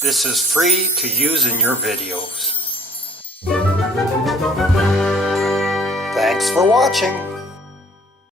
This is free to use in your videos. Thanks for watching.